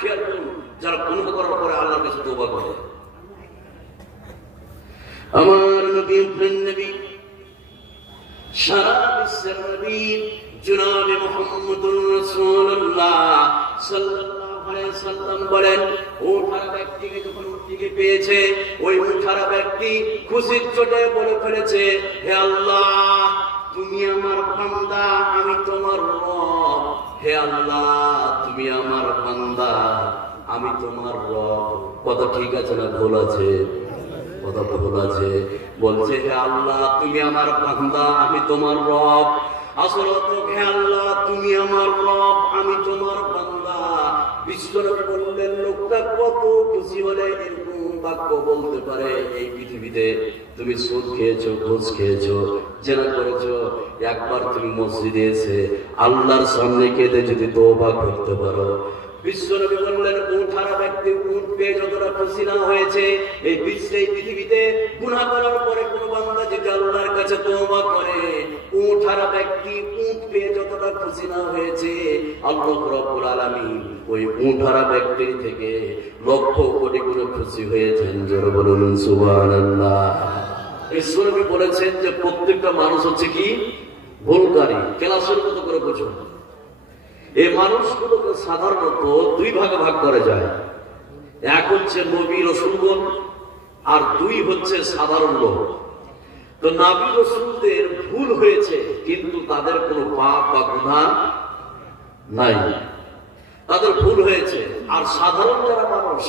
খেয়াল করুন, যারা গুনাহ করার পরে আল্লাহর কাছে তওবা করে। আমার নবী নবী সারা বিশ্বের নবী জনাবে মুহাম্মদুর রাসূলুল্লাহ সাল্লাল্লাহু আলাইহি ওয়াসাল্লাম বলেন, উঠারা ব্যক্তিকে যখন উঠিকে পেয়েছে, ওই উঠারা ব্যক্তি খুশির চোটে বলে ফেলেছে, হে আল্লাহ তুমি আমার বান্দা, আমি তোমার রব। হে আল্লাহ তুমি আমার বান্দা, আমি তোমার রব। কথা ঠিক আছে না ভুল আছে? কথা ভুল আছে। বলছে, হে আল্লাহ তুমি আমার বান্দা, আমি তোমার রব। আসলে তো হে আল্লাহ তুমি আমার রব, আমি তোমার বান্দা। বিশ্বনবী বললেন, লোকটা কত খুশি হলে এরকম বাক্য বলতে পারে এই পৃথিবীতে? তুমি সুদ খেয়েছো, ঘুষ খেয়েছো, জেনা করেছো, একবার তুমি মসজিদে এসে আল্লাহর সামনে কেঁদে যদি তওবা করতে পারো। বিশ্বনবী বললেন, উঠারা ব্যক্তি উঠ পেয়ে যতটা খুশি না হয়েছে, এই বিশ্বে পৃথিবীতে গুনাহ করার পরে কোন বান্দা যদি আল্লাহর কাছে তওবা করে, উঠারা ব্যক্তি উঠ পেয়ে যতটা খুশি না হয়েছে, আল্লাহ রাব্বুল আলামিন ওই উঠারা ব্যক্তির থেকে লক্ষ কোটি গুণ খুশি হয়েছেন। জোরে বলুন সুবহানাল্লাহ। বিশ্বনবী বলেছেন যে প্রত্যেকটা মানুষ হচ্ছে কি ভুলকারী। ক্লাসের মতো করে বুঝুন, এই মানুষগুলোকে সাধারণত দুই ভাগে ভাগ করা যায়। এক হচ্ছে নবী রাসূলগণ, আর দুই হচ্ছে সাধারণ লোক। তো নবী রাসূলদের ভুল হয়েছে, কিন্তু তাদের কোনো পাপ বা গুনাহ নাই, তাদের ভুল হয়েছে। আর সাধারণ যারা মানুষ,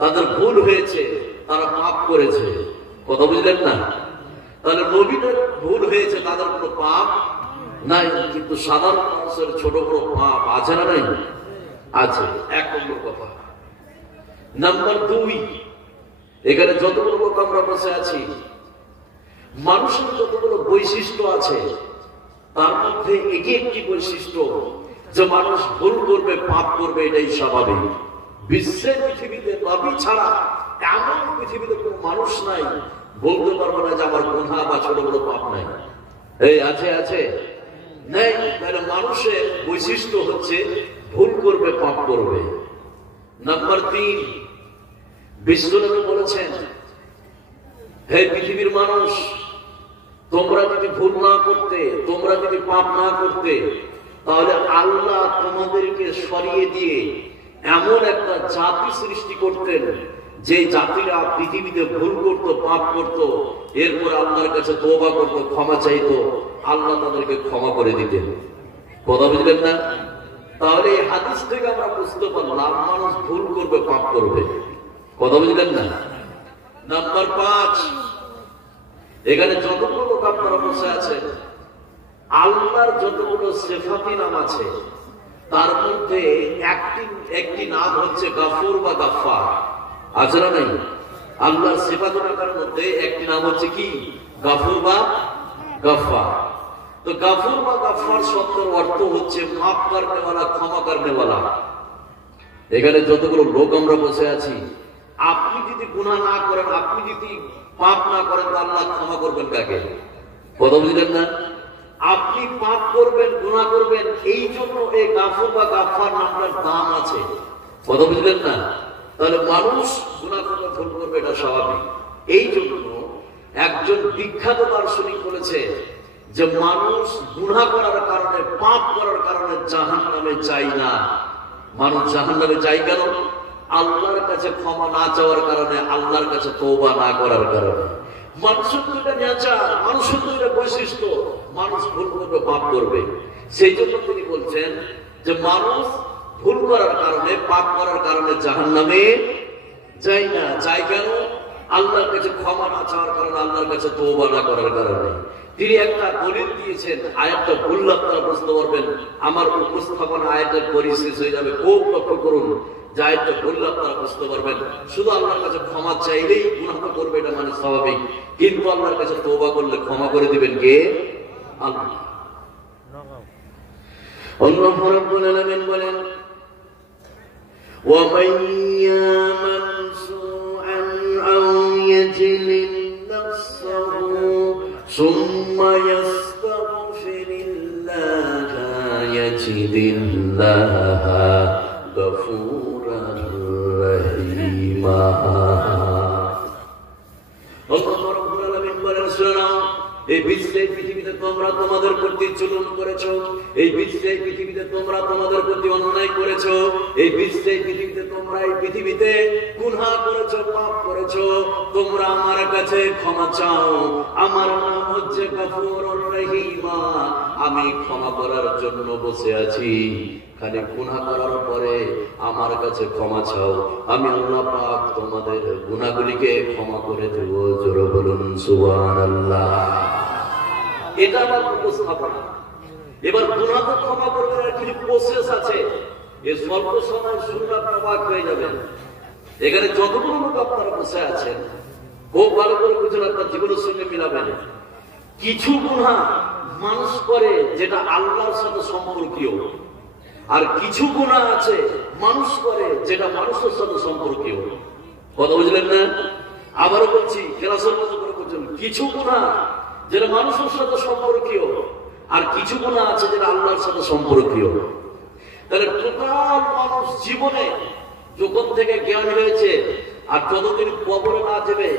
তাদের ভুল হয়েছে, তারা পাপ করেছে। কথা বুঝলেন না? তাহলে নবীদের ভুল হয়েছে, তাদের কোনো পাপ নাই, কিন্তু সাধারণ মানুষের ছোট বড় পাপ আছে না নাই? আছে। এক নম্বর কথা। নাম্বার দুই, এখানে যতগুলো লোক আমরা বসে আছি, মানুষের যতগুলো বৈশিষ্ট্য আছে, তার মধ্যে এটি একটি বৈশিষ্ট্য যে মানুষ ভুল করবে, পাপ করবে, এটাই স্বাভাবিক। বিশ্বের পৃথিবীতে নবী ছাড়া এমন পৃথিবীতে কোন মানুষ নাই বলতে পারবো না যে আমার গুনাহ বা ছোট বড় পাপ নাই। এই আছে আছে নেই। তাহলে মানুষের বৈশিষ্ট্য হচ্ছে ভুল করবে, পাপ করবে। নাম্বার তিন, বিশ্বনবী বলেছেন, হে পৃথিবীর মানুষ, তোমরা যদি ভুল না করতে, তোমরা যদি পাপ না করতে, তাহলে আল্লাহ তোমাদেরকে সরিয়ে দিয়ে এমন একটা জাতি সৃষ্টি করতেন, যে জাতিরা পৃথিবীতে ভুল করত, পাপ করত, এরপর আল্লাহর কাছে তওবা করত, ক্ষমা চাইতো, আল্লাহ তাদেরকে ক্ষমা করে দিতেন। কথা বুঝলেন না? তাহলে এই হাদিস থেকে আমরা বুঝতে পারলাম মানুষ ভুল করবে, পাপ করবে। কথা বুঝলেন না? নাম্বার পাঁচ, এখানে যতগুলো লোক আপনারা বসে আছেন, আল্লাহর যতগুলো সিফাতি নাম আছে, তার মধ্যে একটি নাম হচ্ছে গাফুর বা গাফফার। আছে না নাই? আল্লাহর সিফাতুল নামের মধ্যে একটি নাম হচ্ছে কি গাফুর বা গাফফার। তো গাফুর বা গাফফার শব্দের অর্থ হচ্ছে মাফ করনে वाला, ক্ষমা করনে वाला। এখানে যতগুলো লোক আমরা বসে আছি, আপনি যদি গুনাহ না করেন, আপনি যদি পাপ না করেন, আল্লাহ ক্ষমা করবেন কাকে? কথা বুঝলেন না? আপনি পাপ করবেন, গুনাহ করবেন, এই জন্য এই গাফুর বা গাফফার নামটার দাম আছে। কথা বুঝলেন না? তাহলে মানুষ গুনাহ করবে, ভুল করবে, এটা স্বাভাবিক। এই জন্য একজন বিখ্যাত দার্শনিক বলেছে যে মানুষ গুনাহ করার কারণে, পাপ করার কারণে জাহান্নামে যায় না। মানুষ জাহান্নামে যায় কেন? আল্লাহর কাছে ক্ষমা না চাওয়ার কারণে, আল্লাহর কাছে তওবা না করার কারণে। মানুষের তো এটা নেচার, মানুষের তো এটা বৈশিষ্ট্য, মানুষ ভুল করবে, পাপ করবে। সেই জন্য তিনি বলছেন যে মানুষ ভুল করার কারণে, পাপ করার কারণে জাহান্নামে যায় না। যায় কেন? আল্লাহর কাছে ক্ষমা না চাওয়ার কারণে, আল্লাহর কাছে তওবা না করার কারণে। তিনি একটা দলিল দিয়েছেন, আয়াতটা বললে আপনারা বুঝতে পারবেন। আমার উপস্থাপনা আয়াতের পরে শেষ হয়ে যাবে, খুব লক্ষ্য করুন। যে আয়াতটা বললে আপনারা বুঝতে পারবেন। শুধু আল্লাহর কাছে ক্ষমা চাইলেই গুনাহ করবে, এটা মানে স্বাভাবিক। কিন্তু আল্লাহর কাছে তওবা করলে ক্ষমা করে দিবেন কে? আল্লাহ। আল্লাহ রাব্বুল আলামিন বলেন, وَمَن يَعْمَلْ سُوءًا أَوْ يَظْلِمْ نَفْسَهُ ثُمَّ يَسْتَغْفِرِ اللَّهَ يَجِدِ اللَّهَ গফুরার রহিমা। আল্লাহ রাব্বুল আলামিন বলেন, শোনো, এই বিশ্বে পৃথিবীতে তোমরা তোমাদের প্রতি জুলুম করেছো, এই বিশ্বে পৃথিবীতে তোমরা তোমাদের প্রতি অন্যায় করেছো, এই বিশ্বে পৃথিবীতে তোমরা এই পৃথিবীতে গুনাহ করেছো, পাপ করেছো। তোমরা আমার কাছে ক্ষমা চাও। আমার নাম হচ্ছে গফুরুর রহিমা। আমি ক্ষমা করার জন্য বসে আছি। খালি গুনাহ করার পরে আমার কাছে ক্ষমা চাও, আমি আল্লাহ পাক তোমাদের গুনাহগুলিকে ক্ষমা করে দেব। জোরে বলুন সুবহানাল্লাহ। এটা আমার উপস্থাপনা। এবার গুনাহ তো ক্ষমা করবার কিছু প্রসেস আছে। এই স্বল্প সময় শুনলে আপনারা অবাক হয়ে যাবেন। এখানে যতগুলো লোক আপনারা বসে আছেন, খুব ভালো করে বুঝুন, আপনার জীবনের সঙ্গে মিলাবেন। কিছু গুনাহ মানুষ করে যেটা আল্লাহর সাথে সম্পর্কীয়, আর কিছু গুনাহ আছে মানুষ করে যেটা মানুষের সাথে সম্পর্কীয়। কথা বুঝলেন না? আবারও বলছি, ক্লাসের মতো করে বুঝুন। কিছু গুনাহ যেটা মানুষের সাথে সম্পর্কীয়, আর কিছু গুনাহ আছে যেটা আল্লাহর সাথে সম্পর্কীয়। তাহলে টোটাল মানুষ জীবনে যখন থেকে জ্ঞান হয়েছে আর যতদিন কবরে না যাবে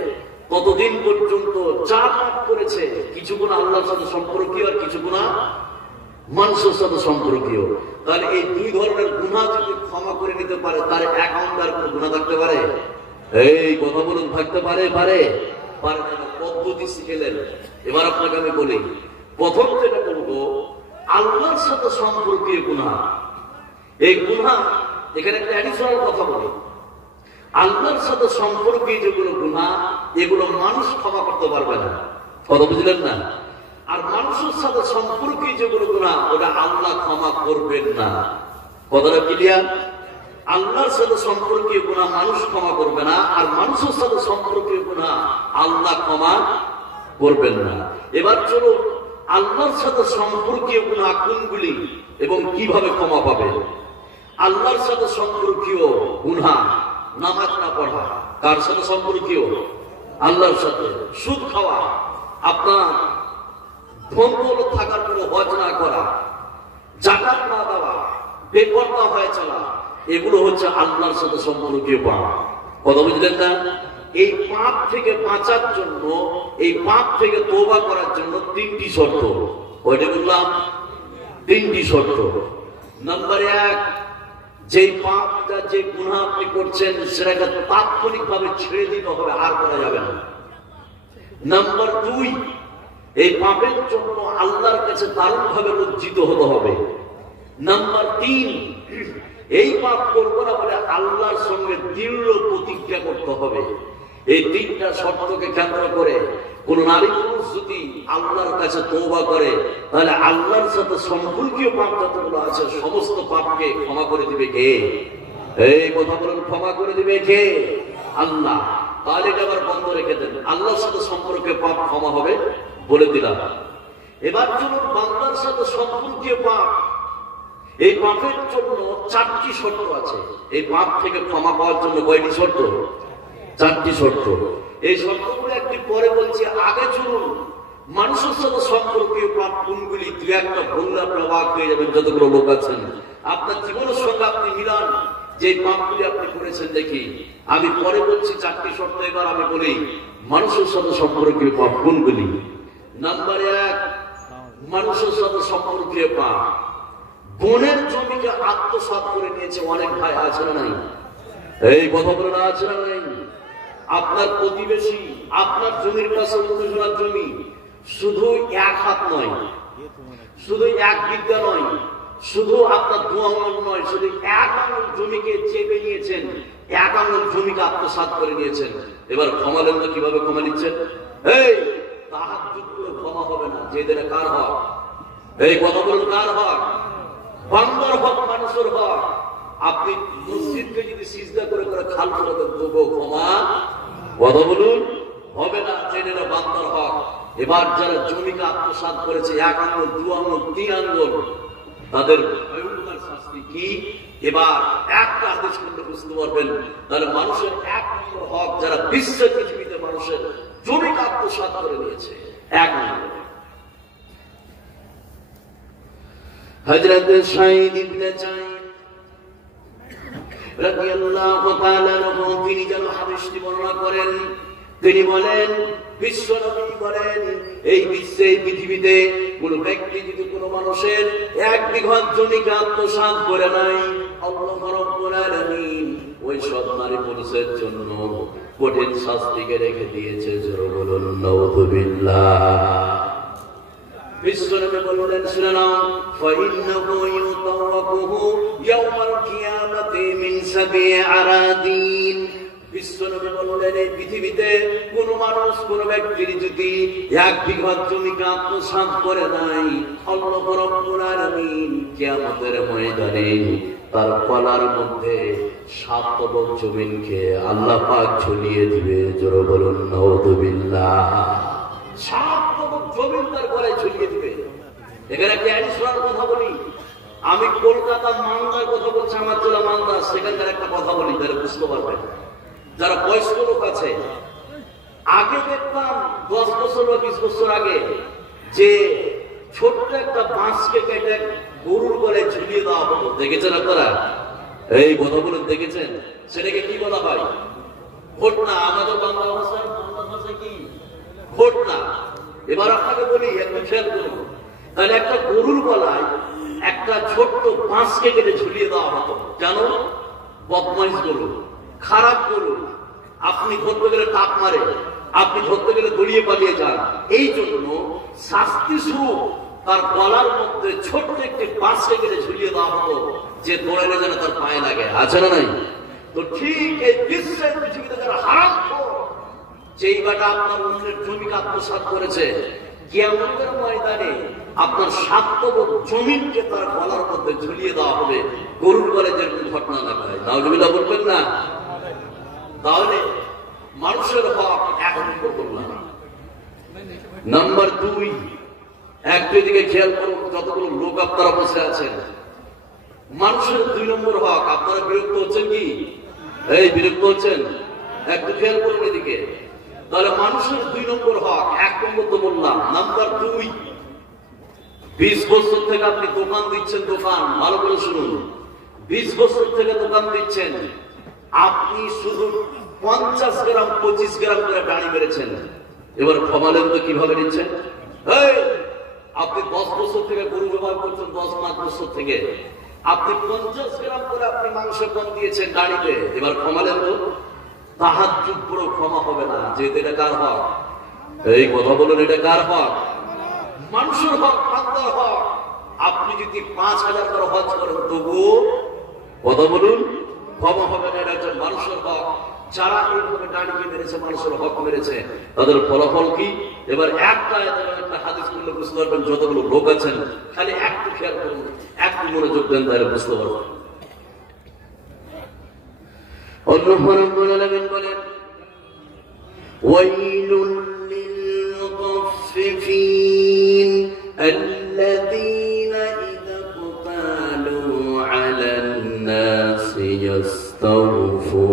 ততদিন পর্যন্ত যা পাপ করেছে, কিছু গুনাহ আল্লাহর সাথে সম্পর্কীয় আর কিছু গুনাহ মানুষের সাথে সম্পর্কীয়। তাহলে এই দুই ধরনের গুনাহ যদি ক্ষমা করে নিতে পারে, তার অ্যাকাউন্টে আর কোনো গুনাহ থাকতে পারে? এই কথা বলুন, থাকতে পারে? পারে পারে না। পদ্ধতি শিখেলেন। এবার আপনাকে আমি বলি, প্রথম যেটা বলবো, আল্লাহর সাথে সম্পর্কীয় গুনাহ। এই গুনাহ, এখানে একটা অ্যাডিশনাল কথা বলি, আল্লাহর সাথে সম্পর্কীয় যেগুলো গুনাহ, এগুলো মানুষ ক্ষমা করতে পারবে না। কথা বুঝলেন না? আর মানুষের সাথে সম্পর্কীয় যেগুলো গুনাহ, ওটা আল্লাহ ক্ষমা করবেন না। কথাটা ক্লিয়ার? আল্লাহর সাথে সম্পর্কীয় গুনাহ মানুষ ক্ষমা করবে না, আর মানুষের সাথে সম্পর্কীয় গুনাহ আল্লাহ ক্ষমা করবেন না। এবার চলো, আল্লাহর সাথে সম্পর্কীয় গুনাহ কোনগুলি এবং কিভাবে ক্ষমা পাবে? আল্লাহর সাথে সম্পর্কীয় গুনাহ, নামাজ না পড়া। কার সাথে সম্পর্কীয়? আল্লাহর সাথে। সুদ খাওয়া, আপনার ধন দৌলত থাকার পরে হজ না করা, যাকাত না দেওয়া, বেপরোয়া হয়ে চলা, এগুলো হচ্ছে আল্লাহর সাথে সম্পর্কীয় পাপ। কথা বুঝলেন না? এই পাপ থেকে বাঁচার জন্য, এই পাপ থেকে তওবা করার জন্য তিনটি শর্ত। কয়টা বললাম? তিনটি শর্ত। নাম্বার 1, যে পাপটা, যে গুনাহ আপনি করছেন সেটাকে তাৎক্ষণিকভাবে ছেড়ে দিতে হবে, আর করা যাবে না। নাম্বার 2, এই পাপের জন্য আল্লাহর কাছে দারুণভাবে লজ্জিত হতে হবে। নাম্বার 3, এই পাপ করবো না বলে আল্লাহর সঙ্গে দৃঢ় প্রতিজ্ঞা করতে হবে। এই তিনটা শর্তকে কেন্দ্র করে কোন নারী পুরুষ যদি আল্লাহর কাছে তওবা করে, তাহলে আল্লাহর সাথে সম্পর্কীয় পাপ যতগুলো আছে সমস্ত পাপকে ক্ষমা করে দিবে কে? এই কথা বলুন, ক্ষমা করে দিবে কে? আল্লাহ। তাহলে এটা আবার বন্ধ রেখে দেন, আল্লাহর সাথে সম্পর্কে পাপ ক্ষমা হবে বলে দিলাম। এবার চলুন, বান্দার সাথে সম্পর্কীয় পাপ, এই পাপের জন্য 4টি শর্ত আছে। এই পাপ থেকে ক্ষমা পাওয়ার জন্য কয়টি শর্ত? 4টি শর্ত। এই শর্তগুলো একটি পরে বলছি, আগে চলুন মানুষের সাথে সম্পর্কীয় পাপ কোনগুলি, 2-1টা বললে আপনার অবাক হয়ে যাবেন। যতগুলো লোক আছেন আপনার জীবনের সঙ্গে আপনি মিলান, যে পাপগুলি আপনি করেছেন দেখি। আমি পরে বলছি 4টি শর্ত, এবার আমি বলি মানুষের সাথে সম্পর্কীয় পাপ কোনগুলি। নাম্বার 1, মানুষের সাথে সম্পর্কীয় পাপ, বোনের জমিকে আত্মসাৎ করে নিয়েছে। অনেক ভাই আছে না নাই? এই কথা বলে না, আছে না নাই? আপনার প্রতিবেশী আপনার জমির কাছে অন্যজনের জমি, শুধু 1 হাত নয়, শুধু 1 বিঘা নয়, শুধু আপনার 2 আঙুল নয়, শুধু 1 আঙুল জমিকে চেপে নিয়েছেন, 1 আঙুল জমিকে আত্মসাৎ করে নিয়েছেন। এবার ক্ষমা লেন, কিভাবে ক্ষমা নিচ্ছেন? এই তাহাজ্জুদ করে ক্ষমা হবে না। যেদের কার হক? এই কথা বলুন, কার হক? বান্দার হক, মানুষের হক। আপনি মসজিদকে যদি সিজদা করে করে খাল করে দেন, তবুও ক্ষমা, কথা বলুন, হবে না। যেটা বান্দার হক। এবার যারা জমিকে আত্মসাৎ করেছে, 1 আঙুল, 2 আঙুল, 3 আঙুল, তাদের ভয়ঙ্কর শাস্তি কি? এবার একটা আদেশ করতে বুঝতে পারবেন। তাহলে মানুষের 1 নম্বর হক, যারা বিশ্বের পৃথিবীতে মানুষের জমিকে আত্মসাৎ করে নিয়েছে, 1 নম্বর। হযরত সাঈদ ইবনে যায়েদ রাদিয়াল্লাহু তাআলা আনহু তিনি যেন হাদিসটি বর্ণনা করেন। তিনি বলেন, বিশ্বনবী বলেন, এই বিশ্বে পৃথিবীতে কোন ব্যক্তি যদি কোন মানুষের 1 বিঘা জমিকে আত্মসাৎ করে নাই, আল্লাহ রাব্বুল আলামিন ওই সব নারী পুরুষের জন্য কঠিন শাস্তিকে রেখে দিয়েছে। জোরে বলুন নাউযুবিল্লাহ। বিশ্বনবী বললেন, শুনে নাও, ফাইন্নাহু ইউতাওয়াকুহু ইয়াওমাল কিয়ামাতি মিন সাবি আরাদিন। বিশ্বনবী বললেন, এই পৃথিবীতে কোন মানুষ কোন ব্যক্তির যদি 1 বিঘা জমিকে আত্মসাৎ করে নাই, আল্লাহ রাব্বুল আলামিন কিয়ামতের ময়দানে তার গলার মধ্যে 7 তবক জমিনকে আল্লাহ পাক ঝুলিয়ে দিবে। জোরে বলুন নাউযুবিল্লাহ। 7 তবক জমিন তার গলায় ঝুলিয়ে দিবে। এখানে একটা শোনার কথা বলি, আমি কলকাতা মালদার কথা বলছি, আমার জেলা মালদা, সেখানকার একটা কথা বলি, তারা বুঝতে পারবেন। যারা বয়স্ক লোক আছে, আগে দেখতাম 10 বছর বা 20 বছর আগে যে ছোট্ট একটা বাঁশকে কেটে গরুর গলায় ঝুলিয়ে দেওয়া হতো, দেখেছেন আপনারা? এই কথাগুলো দেখেছেন? সেটাকে কি বলা হয়? ঘটনা। আমাদের বাংলা ভাষায় কি ঘটনা? এবার আপনাকে বলি, একটু খেয়াল করুন। তাহলে একটা গরুর গলায় একটা ছোট্ট বাঁশকে কেটে ঝুলিয়ে দেওয়া হতো। কেন? বদমাইশ গরু, খারাপ গরু, আপনি ধরতে গেলে টাক মারে, আপনি ধরতে গেলে দড়িয়ে পালিয়ে যান। এই জন্য শাস্তি স্বরূপ তার গলার মধ্যে ছোট্ট একটি বাঁশকে কেটে ঝুলিয়ে দেওয়া হতো, যে দৌড়ালে যেন তার পায়ে লাগে। আছে না নাই? তো ঠিক এই বিশ্বের পৃথিবীতে যারা হারাম, যেই বাটা আপনার অন্যের জমিকে আত্মসাৎ করেছে, কিয়ামতের ময়দানে আপনার 7 তবক জমিনকে তার গলার মধ্যে ঝুলিয়ে দেওয়া হবে, গরুর গলায় যেরকম ঘটনা না হয়। নাউযুবিল্লাহ বলবেন না? তাহলে মানুষের হক 1 নম্বর করলাম। নাম্বার 2, একটু দিকে খেয়াল করুন, যতগুলো লোক আপনারা বসে আছেন, মানুষের 2 নম্বর হক। আপনারা বিরক্ত হচ্ছেন কি? এই বিরক্ত হচ্ছেন? একটু খেয়াল করুন এদিকে। তাহলে মানুষের 2 নম্বর হক, 1 নম্বর তো বললাম। নাম্বার 2, 20 বছর থেকে আপনি দোকান দিচ্ছেন, দোকান, ভালো করে শুনুন, 20 বছর থেকে দোকান দিচ্ছেন, আপনি শুধু 50 গ্রাম 25 গ্রাম করে দাড়ি মেরেছেন। এবার ক্ষমালেন তো কিভাবে নিচ্ছেন? আপনি 10 বছর থেকে গরু ব্যবহার করছেন, 10 বছর থেকে আপনি 50 গ্রাম করে আপনি মাংস কম দিয়েছেন দাড়িতে। এবার ক্ষমালেন তো? তাহাজ্জুদ পুরো ক্ষমা হবে না। যেহেতু এটা কার হক? এই কথা বলুন, এটা কার হক? মানুষের হক, বান্দার হক। আপনি যদি 5000 করে হজ করেন, তবুও কথা বলুন ক্ষমা হবে না। এটা হচ্ছে মানুষের হক। যারা এইভাবে দাঁড়িয়ে মেরেছে, মানুষের হক মেরেছে, তাদের ফলাফল কি? এবার একটা হাদিস করলে বুঝতে পারবেন। যতগুলো লোক আছেন, খালি একটু খেয়াল করুন, একটু মনোযোগ দেন, তাহলে বুঝতে পারবেন। আল্লাহ রাব্বুল আলামিন বলেন, ওয়াইলুল লিল মুতাফফিফিন আল্লাযীনা ইযা ক্তালু আলান নাসি ইয়াস্তাওফুন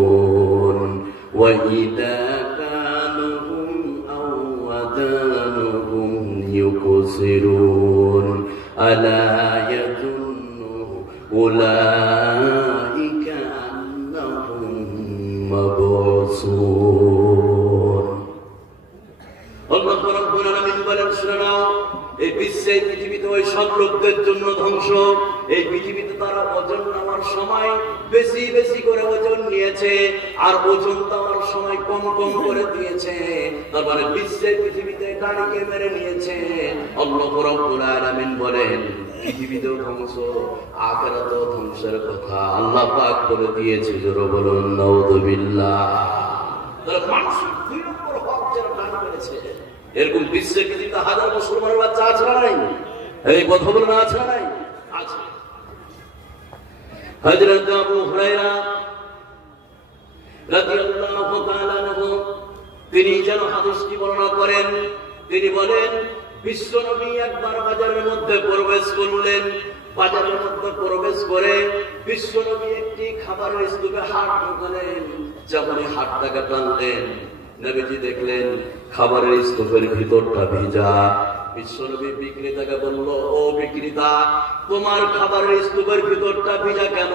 ওয়া ইযা কালুহুম আও ওয়াদানুহুম ইউকসিরুন আলা ইয়াযুন্নু উলাইকা মাবসুর। আল্লাহ রাব্বুল আলামিন বলেন, শুনে নাও, এই বিশ্বের পৃথিবীতে ওই সব লোকদের জন্য ধ্বংস। এই পৃথিবীতে তারা ওজন নেওয়ার সময় বেশি বেশি করে ওজন নিয়েছে, আর ওজন দেওয়ার সময় কম কম করে দিয়েছে। তারপরে বিশ্বের পৃথিবীতে দাড়িকে মেরে নিয়েছে। আল্লাহ রাব্বুল আলামিন বলেন, পৃথিবীতেও ধ্বংস, আখিরাতেও ধ্বংসের কথা আল্লাহ পাক বলে দিয়েছে। জোরে বলুন নাউযুবিল্লাহ। তাহলে মানুষের 2 নম্বর হক যারা দাঁড়িয়ে মেরেছে, এরকম বিশ্বে পৃথিবীতে হাজার মুসলমানের বাচ্চা আছে না নাই? এই কথা বলে না আছে না নাই? আছে। হযরত আবু হুরায়রা রাদিয়াল্লাহু তাআলা আনহু তিনি যেন হাদিসটি বর্ণনা করেন। তিনি বলেন, বিশ্বনবী একবার বাজারের মধ্যে প্রবেশ করলেন। বাজারের মধ্যে প্রবেশ করে বিশ্বনবী একটি খাবারের স্তূপে হাত ঢোকালেন। যখনই হাতটাকে টানলেন, নবীজি দেখলেন খাবারের স্তূপের ভিতরটা ভিজা। বিশ্বনবী বিক্রেতাকে বলল, ও বিক্রেতা, তোমার খাবারের স্তূপের ভিতরটা ভিজা কেন?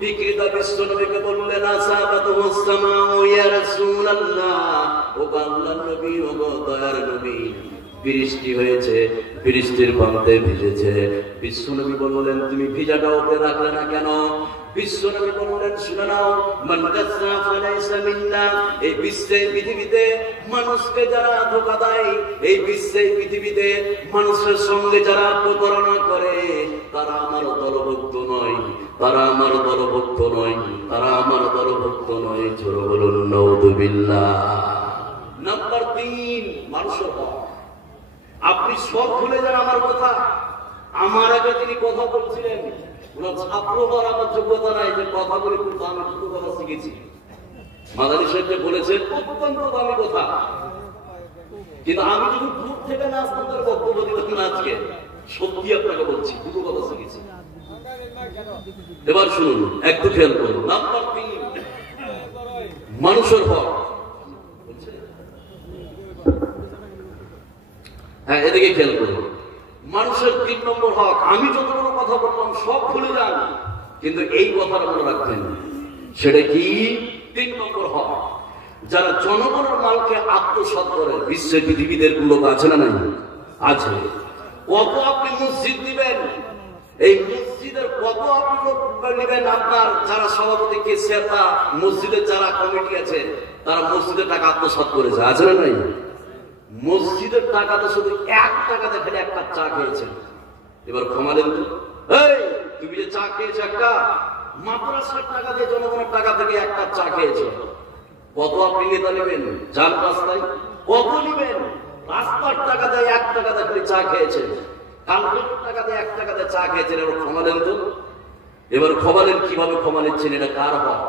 বিকৃত বিশ্ব নবীকে বললেন আসাবাতুহুস সামাউ ইয়া রাসূলুল্লাহ, ও আল্লাহর নবী, ও দয়ার নবী, বৃষ্টি হয়েছে, বৃষ্টির পানিতে ভিজেছে। বিশ্বনবী বললেন তুমি ভিজাটা ওপরে রাখলে না কেন? বিশ্বনবী বললেন শুনে নাও, মান কাসা ফালাইসা মিন্না, এই বিশ্বে পৃথিবীতে মানুষকে যারা ধোঁকা দেয়, এই বিশ্বে পৃথিবীতে মানুষের সঙ্গে যারা প্রতারণা করে, তারা আমার দলভুক্ত নয়, তারা আমার দলভুক্ত নয়, তারা আমার দলভুক্ত নয়। জোরে বলুন নাউযুবিল্লাহ। নাম্বার 3, মানুষের হক। আপনি সব ভুলে যান আমার কথা। আমার আগে তিনি কথা বলছিলেন, ওনার ছাত্র হওয়ার আমার যোগ্যতা নাই যে কথা বলে, কিন্তু আমি দুটো কথা শিখেছি। মাদানী সাহেব বলেছেন অত্যন্ত দামি কথা, কিন্তু আমি যখন দূর থেকে না আসতাম তার বক্তব্য দিতাম আজকে। সত্যি আপনাকে বলছি, দুটো কথা শিখেছি। এবার শুনুন, একটু খেয়াল করুন। নাম্বার 3, মানুষের হক। হ্যাঁ, এদিকে খেয়াল করুন। মানুষের 3 নম্বর হক। আমি যতগুলো কথা বললাম সব ভুলে যান, কিন্তু এই কথাটা মনে রাখবেন। সেটা কি? 3 নম্বর হক। যারা জনগণের মালকে আত্মসাৎ করে, বিশ্বে পৃথিবীদের লোক আছে না নাই? আছে। কত আপনি মসজিদ দিবেন, এই মসজিদের কত আপনি লোক নেবেন? আপনার যারা সভাপতি, কেসিয়াতা, মসজিদের যারা কমিটি আছে, তারা মসজিদের টাকা আত্মসাৎ করেছে, আছে না নাই? মসজিদের টাকাতে শুধু 1 টাকা দেখে 1 কাপ চা খেয়েছেন। এবার ক্ষমা দেন তো, তুমি যে চা খেয়েছো, একটা মাদ্রাসার টাকা দিয়ে, জনগণের টাকা থেকে 1 কাপ চা খেয়েছো, কত আপনি নেতা নেবেন? যান রাস্তায় কত নেবেন? রাস্তার টাকা দিয়ে 1 টাকা দেখে চা খেয়েছেন, কালকের টাকা দিয়ে 1 টাকা দিয়ে চা খেয়েছেন। এবার ক্ষমা দেন তো। এবার ক্ষমা দেন, কিভাবে ক্ষমা নিচ্ছেন? এটা কার হক?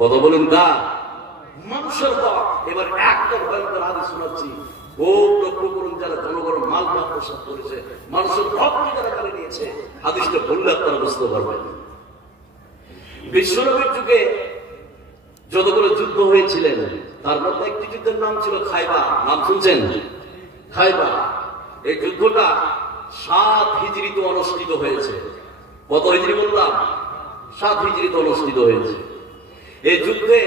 কথা বলুন, কার? মানুষের হক। এবার একটা ভয়ঙ্কর হাদিস শোনাচ্ছি, ও লক্ষ্য করুন, যারা জনগণের মাল আত্মসাৎ করেছে, মানুষের হককে যারা কালে নিয়েছে, হাদিসটা বললে আপনারা বুঝতে পারবেন। বিশ্বনবীর যুগে যতগুলো যুদ্ধ হয়েছিলেন, তার মধ্যে একটি যুদ্ধের নাম ছিল খাইবার। নাম শুনছেন? খাইবার। এই যুদ্ধটা 7 হিজরিতে অনুষ্ঠিত হয়েছে। কত হিজরি বললাম? 7 হিজরিতে অনুষ্ঠিত হয়েছে। এই যুদ্ধে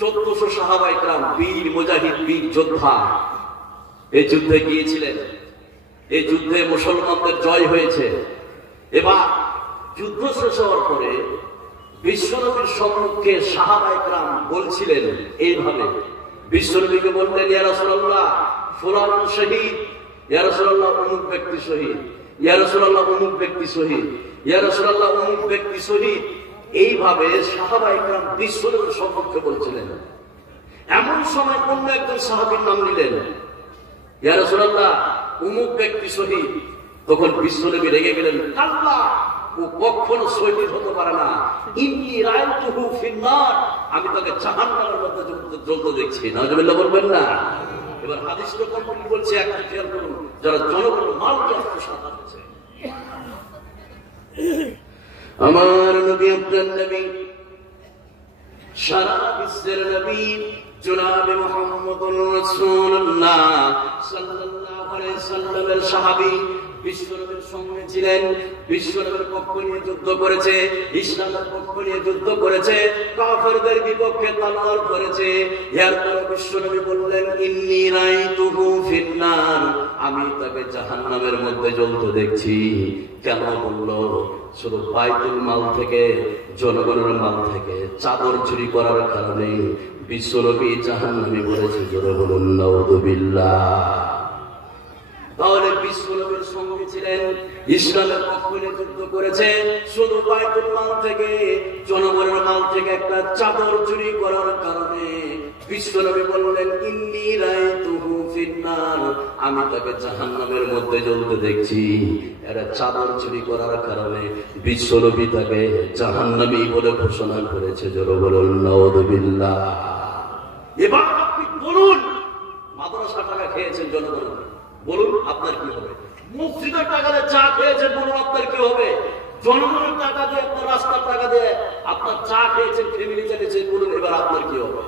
1400 সাহাবা ইকরাম, বীর মুজাহিদ, বীর যোদ্ধা এই যুদ্ধে গিয়েছিলেন। এই যুদ্ধে মুসলমানদের জয় হয়েছে। এবার যুদ্ধ শেষ হওয়ার পরে বিশ্বনবীর সম্মুখে সাহাবা ইকরাম বলছিলেন এইভাবে, বিশ্বনবীকে বললেন, ইয়া রাসূলুল্লাহ, ফুলান শহীদ, ইয়া রাসূলুল্লাহ, অমুক ব্যক্তি শহীদ, ইয়া রাসূলুল্লাহ, অমুক ব্যক্তি শহীদ, ইয়া রাসূলুল্লাহ, অমুক ব্যক্তি শহীদ। এইভাবে সাহাবা ইকরাম বিশ্বনবীর সম্পর্কে বলছিলেন। এমন সময় অন্য একজন সাহাবীর নাম নিলেন, ইয়া রাসূলুল্লাহ, অমুক ব্যক্তি শহীদ। তখন বিশ্বনবী রেগে গেলেন, আল্লাহ, ও কখনো শহীদ হতে পারে না। ইন্নী রাআইতুহু ফিন্নার, আমি তাকে জাহান্নামের মধ্যে জ্বলতে দেখছি। নাউযুবিল্লাহ বলবেন না? এবার হাদিসটা কমপ্লিট বলছে, একটা খেয়াল করুন, যারা জনগণের মালকে আত্মসাৎ করেছে। আমার নবী, আপনার নবী, সারা বিশ্বের নবী জনাবে মুহাম্মদুর রাসূলুল্লাহ সাল্লাল্লাহু আলাইহি সাল্লামের সাহাবী বিশ্বনবীর সঙ্গে ছিলেন। বিশ্বনবীর পক্ষ নিয়ে যুদ্ধ করেছে, ইসলামের পক্ষ নিয়ে যুদ্ধ করেছে, কাফেরদের বিপক্ষে তলোয়ার করেছে। এরপর বিশ্বনবী বললেন, ইন্নী রাআইতুহু ফিন্নার, আমি তাকে জাহান্নামের মধ্যে জ্বলতে দেখছি। কেন বললো? শুধু বাইতুল মাল থেকে, জনগণের মাল থেকে চাদর চুরি করার কারণে বিশ্বনবী জাহান্নামী বলেছে। জোরে বলুন নাউযুবিল্লাহ। তাহলে বিশ্বনবীর সঙ্গে ছিলেন, ইসলামের পক্ষ নিয়ে যুদ্ধ করেছে, শুধু বাইতুল মাল থেকে, জনগণের মাল থেকে একটা চাদর চুরি করার কারণে বিশ্বনবী বললেন, ইন্নী রাআইতুহু ফিন্নার, আমি তাকে জাহান্নামের মধ্যে জ্বলতে দেখছি। এটা চাদর চুরি করার কারণে বিশ্বনবী তাকে জাহান্নামী বলে ঘোষণা করেছে। জোরে বলুন নাউযুবিল্লাহ। এবার আপনি বলুন, মাদ্রাসা টাকা খেয়েছেন জনগণ, বলুন আপনার কি হবে? মসজিদের টাকা দিয়ে চা খেয়েছেন, বলুন আপনার কি হবে? জনগণের টাকা দিয়ে, আপনার রাস্তার টাকা দিয়ে আপনার চা খেয়েছেন, ফ্যামিলি চালিয়েছেন, বলুন এবার আপনার কি হবে?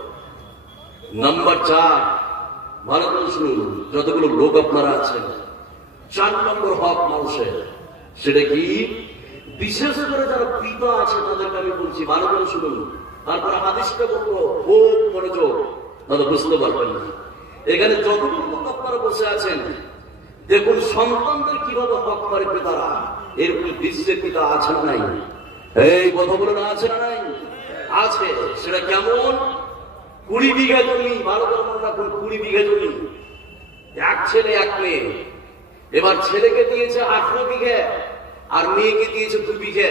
নাম্বার 4, ভালো করে শুনুন, যতগুলো লোক আপনারা আছেন, 4 নম্বর হক মানুষের, সেটা কি? বিশেষ করে যারা পিতা আছে তাদেরকে আমি বলছি ভালো করে শুনুন, তারপরে হাদিসটা বলবো খুব মনোযোগ, তাহলে বুঝতে পারবেন না। এখানে যতটুকু আপনারা বসে আছেন দেখুন সন্তানদের কিভাবে হক করে পিতারা, এরকম বিশ্বের পিতা আছে না নাই? এই কথা বলে না আছে না নাই? আছে। সেটা কেমন? 20 বিঘা জমি, ভালো করে মনে রাখুন, 20 বিঘা জমি, এক ছেলে এক মেয়ে। এবার ছেলেকে দিয়েছে 18 বিঘা আর মেয়েকে দিয়েছে 2 বিঘা।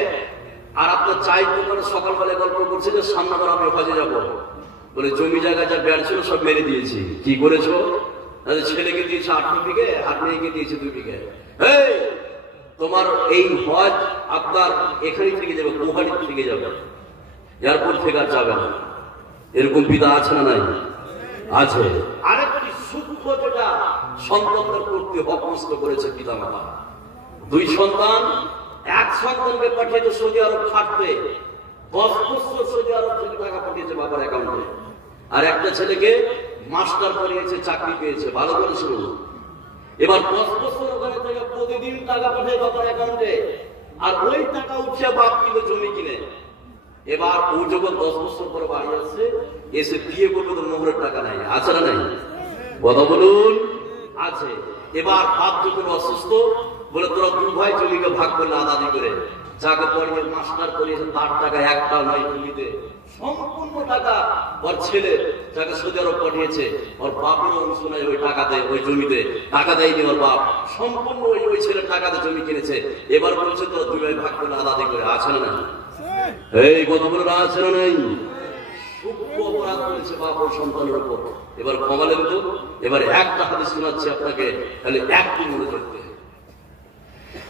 আর আপনার চাই দোকানে সকালবেলা গল্প করছে যে সামনেবার আমি হজে যাবো, বলে জমি জায়গা যা বেড় ছিল সব মেরে দিয়েছি। কি করেছো? ছেলেকে দিয়েছে 18 বিঘা আর মেয়েকে দিয়েছে 2 বিঘা। তোমার এই হজ আপনার এখানে থেকে যাবে, গুহাটি থেকে যাবে, এয়ারপোর্ট থেকে আর যাবে না। এরকম পিতা আছে না নাই? আছে। আরেকটি সূক্ষ্ম যেটা সন্তানদের করতে হক নষ্ট করেছে পিতা মাতা। 2 সন্তান, এক সন্তানকে পাঠিয়েছে সৌদি আরব খাটতে, 10 বছর সৌদি আরব থেকে টাকা পাঠিয়েছে বাবার অ্যাকাউন্টে। আর একটা ছেলেকে মাস্টার পড়িয়েছে, চাকরি পেয়েছে। ভালো করে শুনুন। এবার 10 বছর ওখানে থেকে প্রতিদিন টাকা পাঠায় বাবার অ্যাকাউন্টে, আর ওই টাকা উঠছে বাপ কিনে জমি কিনে। এবার ও যখন 10 বছর পরে বাড়ি আসছে, এসে বিয়ে করবে তো মোহরের টাকা নাই। আছে না নাই? কথা বলুন। আছে। এবার বাপ যখন অসুস্থ, বলে তোরা 2 ভাই জমিকে ভাগ করলে আদাদি করে, যাকে পড়িয়ে মাস্টার করিয়েছে তার টাকা একটাও নাই জমিতে, সম্পূর্ণ টাকা ওর ছেলে যাকে সৌদি আরব পাঠিয়েছে, ওর বাপের অংশ নাই ওই টাকাতে, ওই জমিতে টাকা দেয়নি ওর বাপ, সম্পূর্ণ ওই ছেলের টাকাতে জমি কিনেছে। এবার বলছে তোরা 2 ভাই ভাগ করলে আদাদি করে। আছে না? এই কথা বলে আছে না নাই? সূক্ষ্ম অপরাধ করেছে বাপ ও সন্তানের উপর। এবার কমালেন তো। এবার একটা হাদিস শোনাচ্ছি আপনাকে, তাহলে একটু মনে রাখতে।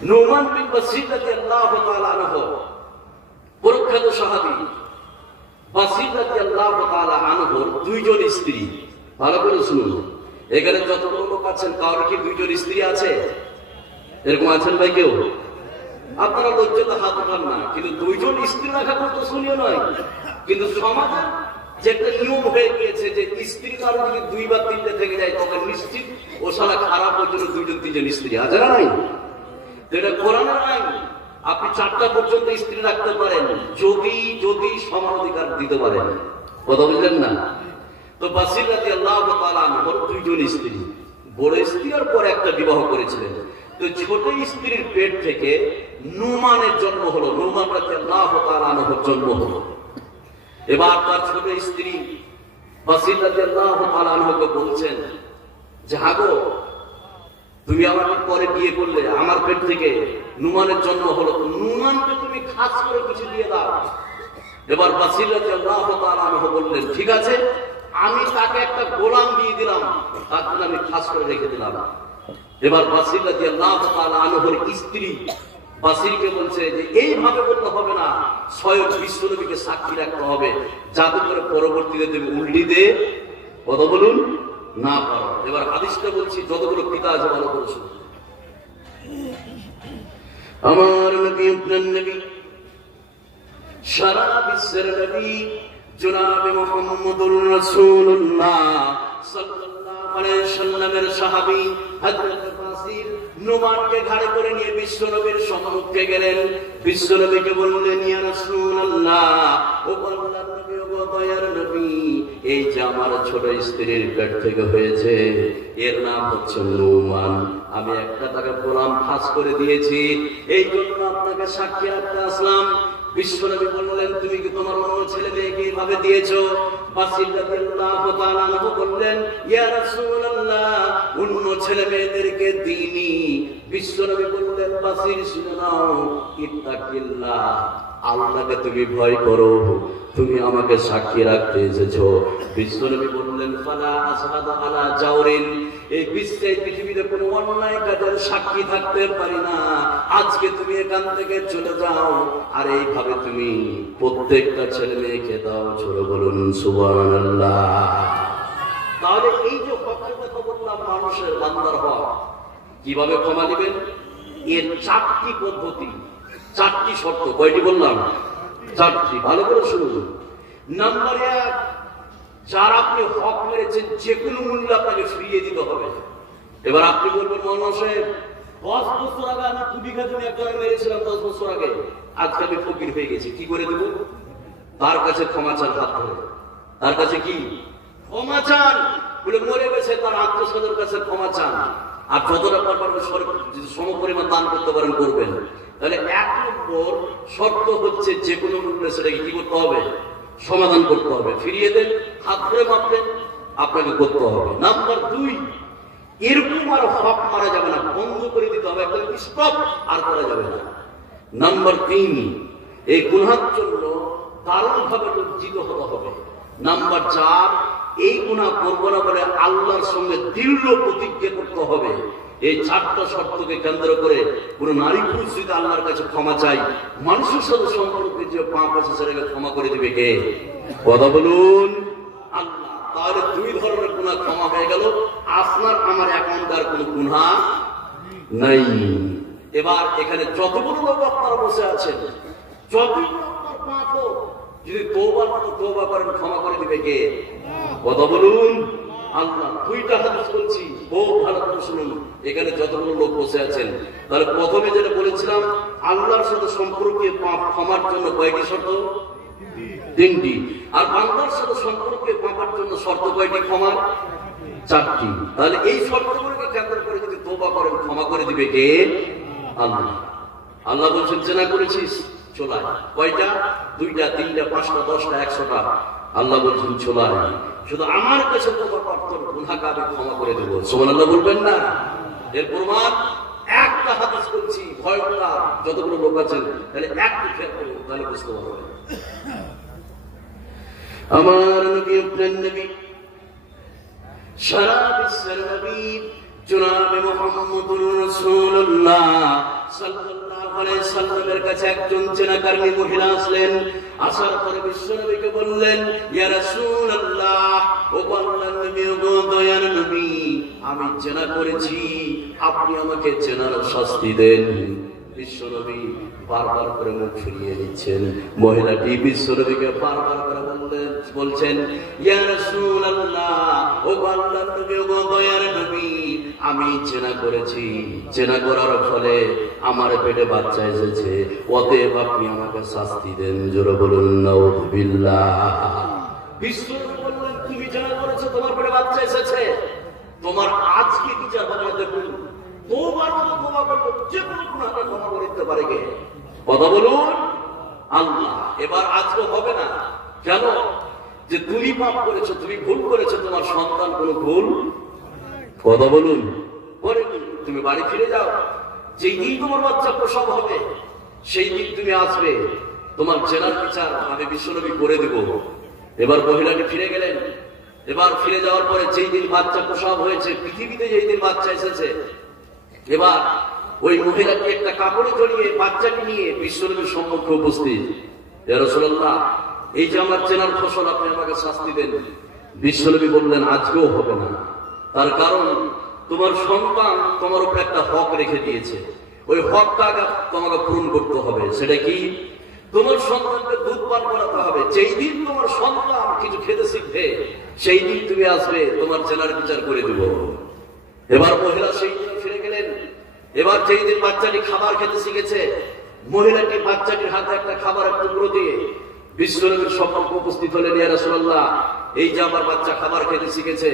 নুমান বিন বাসির রাদিয়াল্লাহু তাআলা আনহু, প্রখ্যাত সাহাবী, বাসির রাদিয়াল্লাহু তাআলা আনহুর 2 জন স্ত্রী। ভালো করে শুনুন। এখানে যতগুলো লোক আছেন কারোর কি 2 জন স্ত্রী আছে? এরকম আছেন ভাই কেউ? আপনারা লজ্জাতে হাত উঠান না, কিন্তু 2 জন স্ত্রী রাখা তো শুনিও নয়। কিন্তু সমাজে যে একটা নিয়ম হয়ে গিয়েছে যে স্ত্রী কারো যদি 2 বা 3টে থেকে যায় তবে নিশ্চিত ও সারা খারাপ, ওই জন্য 2 জন 3 জন স্ত্রী আছে না নাই? এটা কোরআনের আইন। আপনি 4টা পর্যন্ত স্ত্রী রাখতে পারেন যদি সমান অধিকার দিতে পারেন। কথা বুঝলেন না? তো বাসির রাদিয়াল্লাহু তাআলা আনহুর 2 জন স্ত্রী, বড় স্ত্রীর পর একটা বিবাহ করেছিলেন। তো ছোট স্ত্রীর পেট থেকে নুমানের জন্ম হলো, নুমান রাদিয়াল্লাহু তাআলা আনহুর জন্ম হলো। এবার তার ছোট স্ত্রী বাসির রাদিয়াল্লাহু তাআলা আনহুকে বলছেন যে হাগো, তুমি আমাকে পরে বিয়ে করলে, আমার পেট থেকে নুমানের জন্ম হলো, নুমানকে তুমি খাস করে কিছু দিয়ে দাও। এবার বাসির রাদিয়াল্লাহু তাআলা আনহু বললেন ঠিক আছে, আমি তাকে একটা গোলাম দিয়ে দিলাম, তার জন্য আমি খাস করে রেখে দিলাম। এবার বাসির রাদিয়াল্লাহু তাআলা আনহুর স্ত্রী বাসিরকে বলছে যে এইভাবে বলতে হবে না, স্বয়ং বিশ্বনবীকে সাক্ষী রাখতে হবে, যাতে করে পরবর্তীতে তুমি উল্টি দে কথা বলুন না পারো। এবার হাদিসটা বলছি, যতগুলো পিতা আছে ভালো করে শুনুন। আমার নবী, আপনার নবী, সারা বিশ্বের নবী জনাবে মুহাম্মদুর রাসূলুল্লাহ সাল্লাল্লাহু আলাইহি ওয়াসাল্লামের সাহাবী হযরত বাসির নুমানকে ঘাড়ে করে নিয়ে বিশ্বনবীর সম্মুখে গেলেন। বিশ্বনবীকে বললেন ইয়া রাসূলুল্লাহ, ও আল্লাহর নবী, ও দয়ার নবী, এই যে আমার ছোট স্ত্রীর পেট থেকে হয়েছে, এর নাম হচ্ছে নুমান। আমি একটা তাকে গোলাম খাস করে দিয়েছি, এই জন্য আপনাকে সাক্ষী রাখতে আসলাম। বিশ্বনবী বললেন তুমি কি তোমার অন্য ছেলে মেয়েকে এইভাবে দিয়েছো? বাসির রাদিয়াল্লাহু তাআলা আনহু বললেন ইয়া রাসূলুল্লাহ, অন্য ছেলে মেয়েদেরকে দিইনি। বিশ্বনবী বললেন বাসির শুনে নাও, ইত্তাকিল্লাহ, আল্লাহকে তুমি ভয় করো, তুমি আমাকে সাক্ষী রাখতে এসেছো। বিশ্বনবী বললেন ফালা আসহাদু আলা জাওরিন, এই বিশ্বে পৃথিবীতে কোনো অন্যায় কাজের সাক্ষী থাকতে পারি না। আজকে তুমি এখান থেকে চলে যাও, আর এইভাবে তুমি প্রত্যেকটা ছেলে মেয়েকে দাও। ছোড়ে বলুন সুবহানাল্লাহ। তাহলে এই যে হকের কথা বললাম, মানুষের বান্দার হক কিভাবে ক্ষমা দিবেন, এর 4টি পদ্ধতি, 4টি শর্ত। কয়টি বললাম? 4টি। ভালো করে শুনুন। নাম্বার 1, যার আপনি হক মেরেছেন যে কোনো মূল্যে আপনাকে ফিরিয়ে দিতে হবে। এবার আপনি বলবেন মৌলানা সাহেব 10 বছর আগে আমি 2 বিঘা জমি একজনের মেরেছিলাম 10 বছর আগে, আজকে আমি ফকির হয়ে গেছি, কি করে দেব? তার কাছে ক্ষমা চান, হাত ধরে তার কাছে কি ক্ষমা চান, বলে মরে গেছে তার আত্মীয়স্বজনের কাছে ক্ষমা চান। আর যতটা পারবেন যদি সমপরিমাণ দান করতে পারেন করবেন। তাহলে 1 নম্বর শর্ত হচ্ছে যে কোনো মূল্যে সেটাকে কি করতে হবে? সমাধান করতে হবে। ফিরিয়ে দেন, হাত ধরে মাপলেন, আপনাকে করতে হবে। নাম্বার 2, এরকম আর হক মারা যাবে না, বন্ধ করে দিতে হবে, একদম স্টপ, আর করা যাবে না। নাম্বার 3, এই গুনাহের জন্য দারুণভাবে লজ্জিত হতে হবে। নাম্বার 4, এই গুনাহ করব না বলে আল্লাহর সঙ্গে দৃঢ় প্রতিজ্ঞা করতে হবে। এই 4টা শর্তকে কেন্দ্র করে কোন নারী পুরুষ যদি আল্লাহর কাছে ক্ষমা চাই, মানুষের সাথে সম্পর্কে যে পাপ আছে সেটাকে ক্ষমা করে দিবে কে? কথা বলুন, আল্লাহ। তাহলে 2 ধরনের গুনাহ ক্ষমা হয়ে গেল, আপনার আমার অ্যাকাউন্টে আর কোনো গুনাহ নাই। এবার এখানে যতগুলো লোক আপনারা বসে আছেন, যতগুলো আপনার পাপ হোক, যদি তওবা করেন ক্ষমা করে দিবে কে? কথা বলুন, আল্লাহ। 2টা হাদিস বলছি, খুব ভালো করে শুনুন। এখানে যতগুলো লোক বসে আছেন, তাহলে প্রথমে যেটা বলেছিলাম, আল্লাহর সাথে সম্পর্কে পাপ ক্ষমার জন্য কয়টি শর্ত? 3টি। আর বান্দার সাথে সম্পর্কে পাপের জন্য শর্ত কয়টি ক্ষমার? 4টি। তাহলে এই শর্তগুলোকে কেন্দ্র করে যদি তওবা করেন ক্ষমা করে দিবে কে? আল্লাহ। আল্লাহ বলছেন জেনা করেছিস, চলায়। কয়টা? 2টা, 3টা, 5টা, 10টা, 100টা। আল্লাহ বলছেন চলায়, শুধু আমার কাছে তওবা করতে গুনাহকে আমি ক্ষমা করে দেব। সুবহানাল্লাহ বলবেন না? এর প্রমাণ একটা হাদিস বলছি, ভয়টা যতগুলো লোক আছেন, তাহলে একটু খেয়াল করুন, তাহলে বুঝতে পারবেন। আমার নবী প্রেম নবী সারা বিশ্বের নবী জনাবে মুহাম্মদুর রাসূলুল্লাহ সাল্লাল্লাহু আলাইহি সাল্লামের কাছে একজন জেনাকারী মহিলা আসলেন। আসার পরে বিশ্বনবীকে বললেন, ইয়া রাসূলুল্লাহ, ও আল্লাহর নবী, ও দয়ার নবী, আমি জেনা করেছি, আপনি আমাকে জেনার শাস্তি দেন। বিশ্বনবী বারবার করে মুখ ফিরিয়ে দিচ্ছেন। মহিলাটি বিশ্বনবীকে বারবার করে বলছেন, ইয়া রাসূলুল্লাহ, ও আল্লাহর নবী, ও দয়ার নবী, আমি জেনা করেছি, জেনা করার ফলে আমার পেটে বাচ্চা এসেছে, অতএব আপনি আমাকে শাস্তি দেন। জোরে বলুন নাউযুবিল্লাহ। বিশ্বনবী বললেন, তুমি জেনা করেছো, তোমার পেটে বাচ্চা এসেছে, তোমার আজকে বিচার হবে না। দেখুন, তোবার মতো তওবা করতে যে কোনো গুনাহকে ক্ষমা করে দিতে পারে কে? কথা বলুন, আল্লাহ। এবার আজকে হবে না, কেন? যে তুমি পাপ করেছো, তুমি ভুল করেছো, তোমার সন্তান কোনো ভুল, কথা বলুন, করেনি। তুমি বাড়ি ফিরে যাও, যেই দিন তোমার বাচ্চা প্রসব হবে সেই দিন তুমি আসবে, তোমার জেনার বিচার আমি বিশ্বনবী করে দেব। এবার মহিলাটি ফিরে গেলেন। এবার ফিরে যাওয়ার পরে যেই দিন বাচ্চা প্রসব হয়েছে, পৃথিবীতে যেই দিন বাচ্চা এসেছে, এবার ওই মহিলাকে একটা কাপড়ে জড়িয়ে বাচ্চাকে নিয়ে বিশ্বনবীর সম্মুখে উপস্থিত। ইয়া রাসূলুল্লাহ, এই যে আমার চেনার ফসল, আপনি আমাকে শাস্তি দেন। বিশ্বনবী বললেন, আজকেও হবে না। তার কারণ তোমার সন্তান তোমার উপর একটা হক রেখে দিয়েছে, ওই হকটা তোমাকে পূরণ করতে হবে। সেটা কি? তোমার সন্তানকে দুধ পান করাতে হবে। যেই দিন তোমার সন্তান কিছু খেতে শিখবে, সেই দিন তুমি আসবে, তোমার জেনার বিচার করে দেব। এবার মহিলা সেই দিন ফিরে গেলেন। এবার যেই দিন বাচ্চাটি খাবার খেতে শিখেছে, মহিলাটি বাচ্চাটির হাতে একটা খাবারের টুকরো দিয়ে বিশ্বনবীর সম্মুখে উপস্থিত হলেন। ইয়া রাসূলুল্লাহ, এই যে আমার বাচ্চা খাবার খেতে শিখেছে।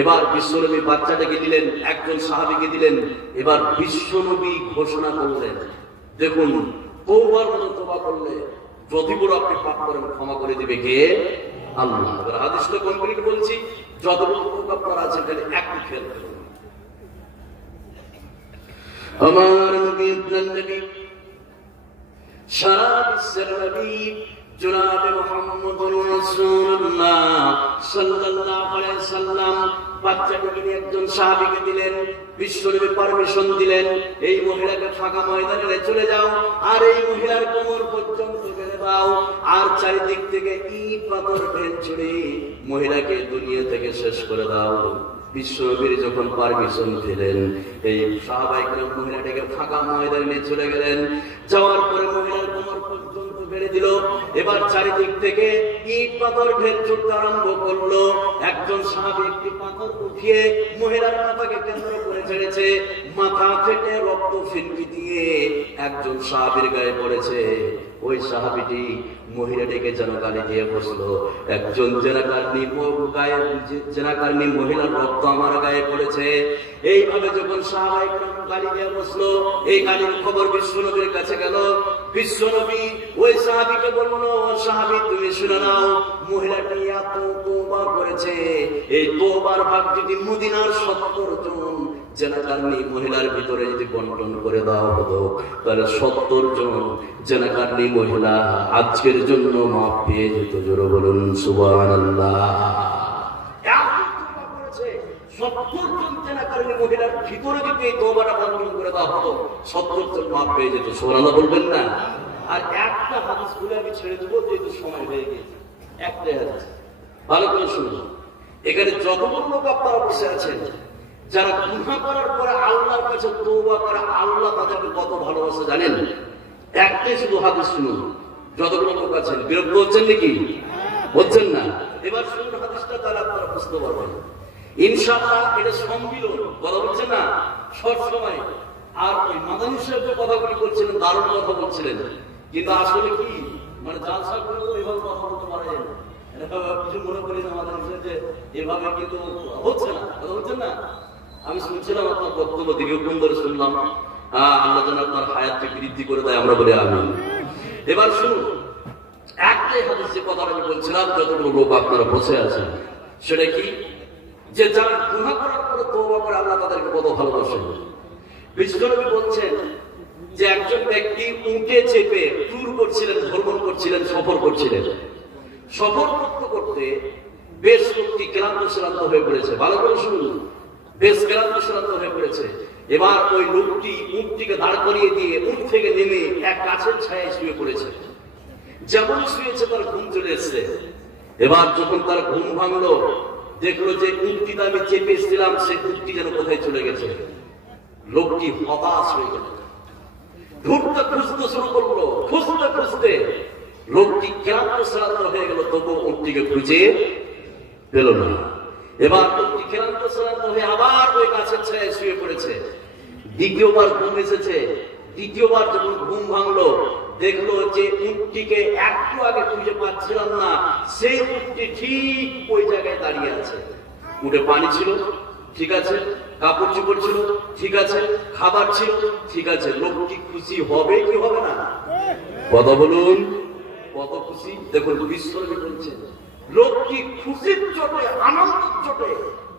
এবার বিশ্বনবী বাচ্চাটাকে দিলেন, একজন সাহাবীকে দিলেন। এবার বিশ্বনবী ঘোষণা করলেন, দেখুন, তওবার মতো তওবা করলে যদি বড় আপনি পাপ করেন ক্ষমা করে দিবে কে? আল্লাহ। এবার হাদিসটা কমপ্লিট বলছি, যতগুলো তওবা আপনারা আছেন তাহলে একটু খেয়াল করুন। আমার নবী প্রেম নবী সারা বিশ্বের নবী জনাবে মুহাম্মদুর রাসূলুল্লাহ সাল্লাল্লাহু আলাইহি সাল্লাম বাচ্চাটাকে একজন সাহাবীকে দিলেন। বিশ্বনবী পারমিশন দিলেন, এই মহিলাকে ফাঁকা ময়দানে চলে যাও, আর এই মহিলার কোমর পর্যন্ত বেঁধে দাও, আর চারিদিক থেকে ইট পাথর ঢের ছুড়ে মহিলাকে দুনিয়া থেকে শেষ করে দাও। বিশ্বনবীর যখন পারমিশন দিলেন, এই সাহাবায়ে কেরাম মহিলাটাকে ফাঁকা ময়দানে চলে গেলেন। যাওয়ার পরে মহিলার কোমর পর্যন্ত ফেলে দিল। এবার চারিদিক থেকে ইট পাথর ঢের ছুটতে আরম্ভ করলো। একজন সাহাবী একটি পাথর উঠিয়ে মহিলার মাথাকে কেন্দ্র করে ছেড়েছে। মাথা ফেটে রক্ত ফিনকি দিয়ে একজন সাহাবীর গায়ে পড়েছে। ওই সাহাবীটি মহিলাটিকে যেন গালি দিয়ে বসলো, একজন জেনাকারী মহিলার রক্ত আমার গায়ে পড়েছে। এইভাবে যখন সাহাবায়ে কেরাম গালি দিয়ে বসলো, এই গালির খবর বিশ্বনবীর কাছে গেল। বিশ্বনবী ওই সাহাবীকে বললো, সাহাবী তুমি শুনে নাও, মহিলাটি এত তওবা করেছে, এই তওবার ভাগ যদি মদিনার 70 জন জেনাকারী মহিলার ভিতরে যদি বন্টন করে দেওয়া হতো, তাহলে 70 জন জেনাকারী মহিলা আজকের জন্য মাফ পেয়ে যেত। জোরে বলুন সুবহানাল্লাহ। 70 জন জেনাকারী মহিলার ভিতরে যদি এই তওবাটা বন্টন করে দেওয়া হতো, 70 জন মাফ পেয়ে যেত। সুবহানাল্লাহ বলবেন না? আর একটা হাদিস বলে আমি ছেড়ে দেবো, যেহেতু সময় হয়ে গেছে। একটাই হাদিস, ভালো করে শুনুন। এখানে যতগুলো লোক আপনারা বসে আছেন, যারা গুনাহ করার পরে আল্লাহর কাছে তওবা করে, আল্লাহ তাদেরকে কত ভালোবাসে জানেন? একটাই শুধু হাদিস শুনুন। যতগুলো লোক আছেন বিরক্ত হচ্ছেন নাকি? হচ্ছেন না? এবার শুনুন হাদিসটা, তাহলে আপনারা বুঝতে পারবেন ইনশাআল্লাহ। এটা সম্মিলন, কথা বলছেন না সব সময়। আর ওই মাদানী সাহেব যে কথাগুলি বলছিলেন, দারুণ কথা বলছিলেন, কিন্তু আসলে কি মানে জালসা করে তো এভাবে কথা বলতে পারেন, কিছু মনে করি না মাদানী সাহেব যে এভাবে, কিন্তু হচ্ছে না, কথা বলছেন না। আমি শুনছিলাম আপনার বক্তব্য, দীর্ঘক্ষণ ধরে শুনলাম। আল্লাহ যেন আপনার হায়াতকে বৃদ্ধি করে দেয়, আমরা বলি আমিন। এবার শুনুন, একটাই হাদিস যে কথা আমি বলছিলাম, যতগুলো লোক আপনারা বসে আছেন, সেটা কি যে যারা গুনাহ করার পরে তওবা করে আল্লাহ তাদেরকে কত ভালোবাসেন। বিশ্বনবী বলছেন যে একজন ব্যক্তি উটে চেপে ট্যুর করছিলেন, ভ্রমণ করছিলেন, সফর করছিলেন। সফর করতে করতে বেশ লোকটি ক্লান্ত শ্রান্ত হয়ে পড়েছে। ভালো করে শুনুন, বেশ ক্লান্ত শ্রান্ত হয়ে পড়েছে। এবার ওই লোকটি উটটিকে দাঁড় করিয়ে দিয়ে উট থেকে নেমে এক গাছের ছায়ায় শুয়ে পড়েছে। যেমন শুয়েছে তার ঘুম চলে এসছে। এবার যখন তার ঘুম ভাঙলো, দেখলো যে উটটিতে আমি চেপে এসেছিলাম, সেই উটটি যেন কোথায় চলে গেছে। লোকটি হতাশ হয়ে গেল, ঘুরতে খুঁজতে শুরু করলো। খুঁজতে খুঁজতে লোকটি ক্লান্ত শ্রান্ত হয়ে গেল, তবু উটটিকে খুঁজে পেল না। এবার লোকটি ক্লান্ত শ্রান্ত হয়ে আবার ওই গাছের ছায়ায় শুয়ে পড়েছে। দ্বিতীয়বার ঘুম এসেছে। দ্বিতীয়বার যখন ঘুম ভাঙলো, দেখলো যে উটটিকে একটু আগে খুঁজে পাচ্ছিলাম না, সেই উটটি ঠিক ওই জায়গায় দাঁড়িয়ে আছে। উটে পানি ছিল, ঠিক আছে, কাপড় চোপড় ছিল, ঠিক আছে, খাবার ছিল, ঠিক আছে। লোকটি খুশি হবে কি হবে না? কথা বলুন, কত খুশি। দেখুন বিশ্বনবী বলছেন, লোকটি খুশির চোটে, আনন্দের চোটে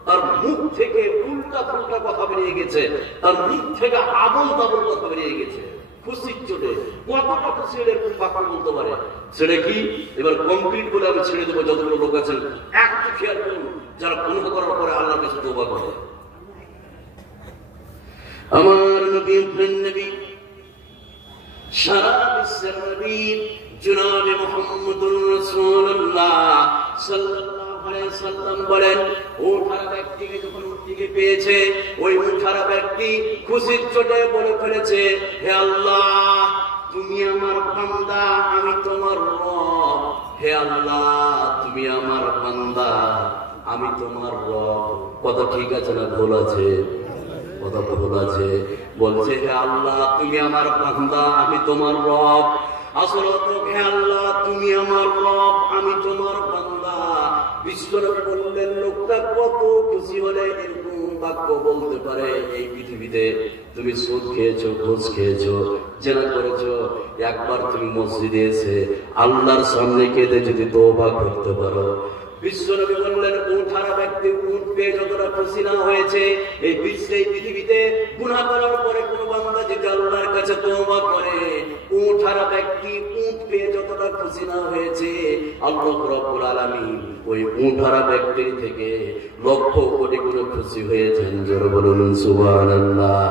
তার মুখ থেকে উল্টা পুল্টা কথা বেরিয়ে গেছে, তার মুখ থেকে আবল তাবল কথা বেরিয়ে গেছে। খুশির চোটে কতটা খুশি হলে এরকম বাক্য বলতে পারে? সেটা কি এবার কমপ্লিট বলে আমি ছেড়ে দেবো। যতগুলো লোক আছেন একটু খেয়াল করুন, যারা গুনাহ করার পরে আল্লাহর কাছে তওবা করে। আমার নবী নবী সারা বিশ্বের নবী জনাবে মুহাম্মদুর রাসূলুল্লাহ সাল্লাল্লাহু আলাইহি সাল্লাম বলেন, ওঠার ব্যক্তিকে যখন উটটিকে পেয়েছে, ওই উঠার ব্যক্তি খুশির চোটে বলে ফেলেছে, হে আল্লাহ তুমি আমার বান্দা, আমি তোমার রব। হে আল্লাহ তুমি আমার বান্দা, আমি তোমার রব। কথা ঠিক আছে না ভুল আছে? কথা ভুল আছে। বলছে হে আল্লাহ তুমি আমার বান্দা, আমি তোমার রব। আসলে তো হে আল্লাহ তুমি আমার রব, আমি তোমার বান্দা। বিশ্বনবী বললেন, লোকটা কত খুশি হলে এরকম বাক্য বলতে পারে এই পৃথিবীতে? তুমি সুদ খেয়েছো, ঘুষ খেয়েছো, জেনা করেছো, একবার তুমি মসজিদে এসে আল্লাহর সামনে কেঁদে যদি তওবা করতে পারো। বিশ্বনবী বললেন, উঠারা ব্যক্তি উট পেয়ে যতটা খুশি না হয়েছে, এই বিশ্বে পৃথিবীতে গুনাহ করার পরে কোন বান্দা যদি আল্লাহর কাছে তওবা করে, উঠারা ব্যক্তি উট পেয়ে যতটা খুশি না হয়েছে, আল্লাহ রাব্বুল আলামিন ওই উঠারা ব্যক্তির থেকে লক্ষ কোটি গুণ খুশি হয়েছেন। জোরে বলুন সুবহানাল্লাহ।